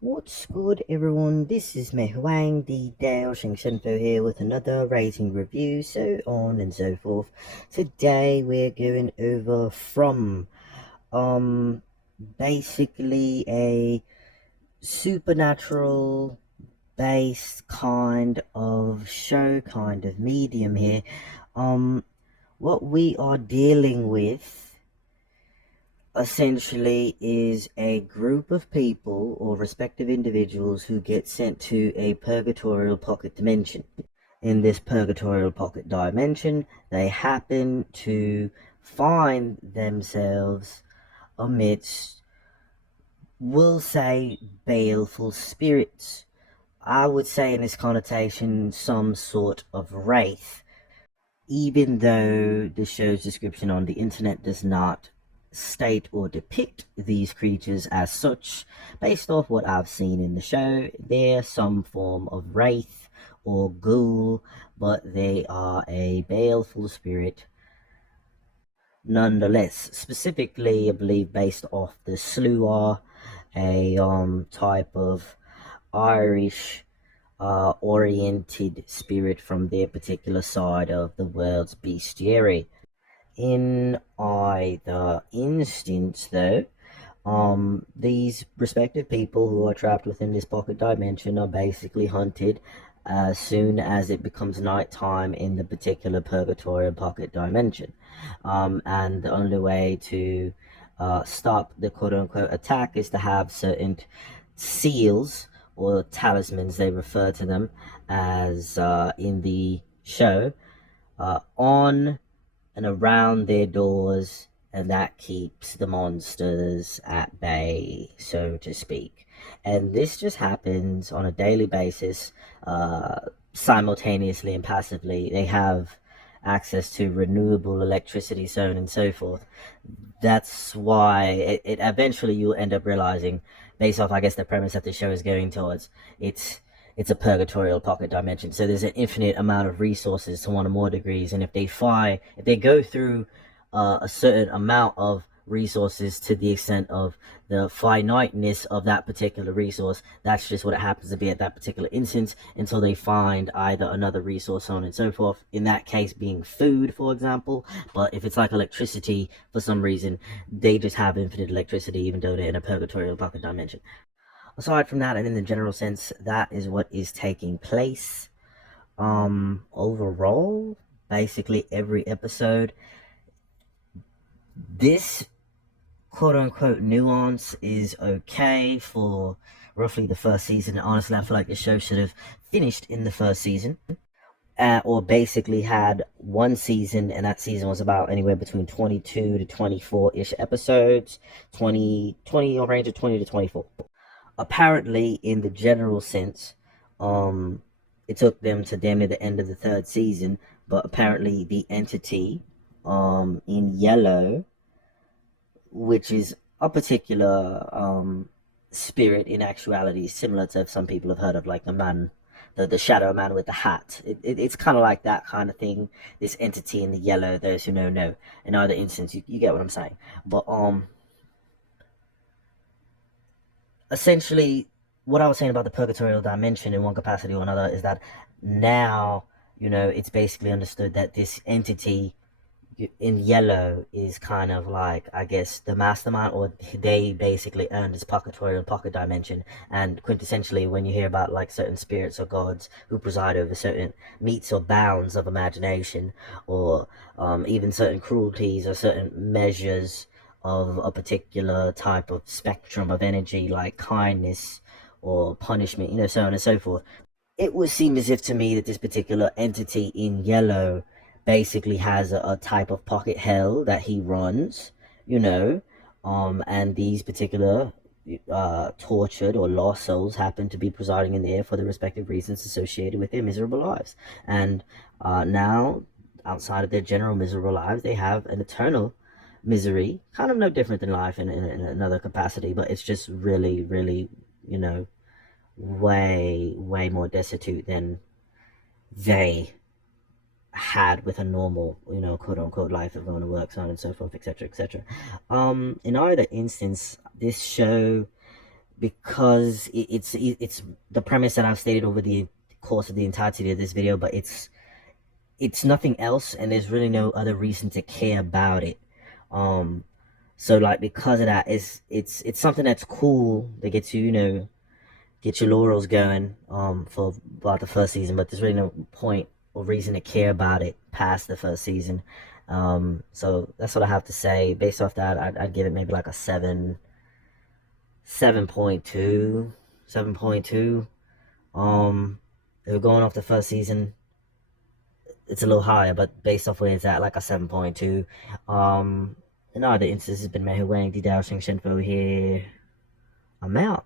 What's good, everyone? This is me, Huang, the Dou-zhansheng-fo here with another rating review, so on and so forth. Today we're going over from, basically a supernatural based kind of show, kind of medium here. What we are dealing with essentially is a group of people or respective individuals who get sent to a purgatorial pocket dimension. In this purgatorial pocket dimension, they happen to find themselves amidst, we'll say, baleful spirits. I would say in this connotation, some sort of wraith, even though the show's description on the internet does not state or depict these creatures as such. Based off what I've seen in the show, they're some form of wraith or ghoul, but they are a baleful spirit nonetheless. Specifically, I believe based off the Sluagh, a type of Irish oriented spirit from their particular side of the world's bestiary. In either instance, though, these respective people who are trapped within this pocket dimension are basically hunted as soon as it becomes nighttime in the particular purgatorial pocket dimension. And the only way to stop the quote-unquote attack is to have certain seals or talismans, they refer to them as in the show, on and around their doors, and that keeps the monsters at bay, so to speak. And this just happens on a daily basis, simultaneously and passively. They have access to renewable electricity, so on and so forth. That's why it eventually you'll end up realizing, based off, I guess, the premise that the show is going towards, it's it's a purgatorial pocket dimension. So there's an infinite amount of resources to one or more degrees, and if they go through a certain amount of resources to the extent of the finiteness of that particular resource, that's just what it happens to be at that particular instance until they find either another resource, so on and so forth. In that case, being food, for example. But if it's like electricity, for some reason, they just have infinite electricity, even though they're in a purgatorial pocket dimension. Aside from that, and in the general sense, that is what is taking place. Overall, basically every episode, this quote unquote nuance is okay for roughly the first season. Honestly, I feel like the show should have finished in the first season. Or basically had one season, and that season was about anywhere between 22 to 24 ish episodes, 20 or range of 20 to 24. Apparently, in the general sense, um, it took them to damn near the end of the third season, but apparently the entity, in yellow, which is a particular, spirit in actuality, similar to some people have heard of, like the man, the shadow man with the hat. It's kind of like that kind of thing. This entity in the yellow, those who know. In either instance, you get what I'm saying. But, essentially, what I was saying about the purgatorial dimension in one capacity or another is that now, it's basically understood that this entity in yellow is kind of like, I guess, the mastermind, or they basically earned this purgatorial pocket dimension. And quintessentially, when you hear about like certain spirits or gods who preside over certain metes or bounds of imagination, or even certain cruelties or certain measures of a particular type of spectrum of energy, like kindness or punishment, so on and so forth. It would seem as if to me that this particular entity in yellow basically has a type of pocket hell that he runs, you know, and these particular tortured or lost souls happen to be presiding in there for the respective reasons associated with their miserable lives. And now, outside of their general miserable lives, they have an eternal misery, kind of no different than life in another capacity, but it's just really, really, you know, way more destitute than they had with a normal, quote unquote life of going to work, so on and so forth, etc., etc. In either instance, this show because it's the premise that I've stated over the course of the entirety of this video, but it's nothing else, and there's really no other reason to care about it. Um, so like because of that, it's something that's cool that gets you, get your laurels going for about the first season, but there's really no point or reason to care about it past the first season. So that's what I have to say. Based off that, I'd give it maybe like a 7.2, 7.2. If we're going off the first season, it's a little higher, but based off where it's at, like a 7.2. In other instances, it's been Mei Wang, Dou-zhansheng-fo here. I'm out.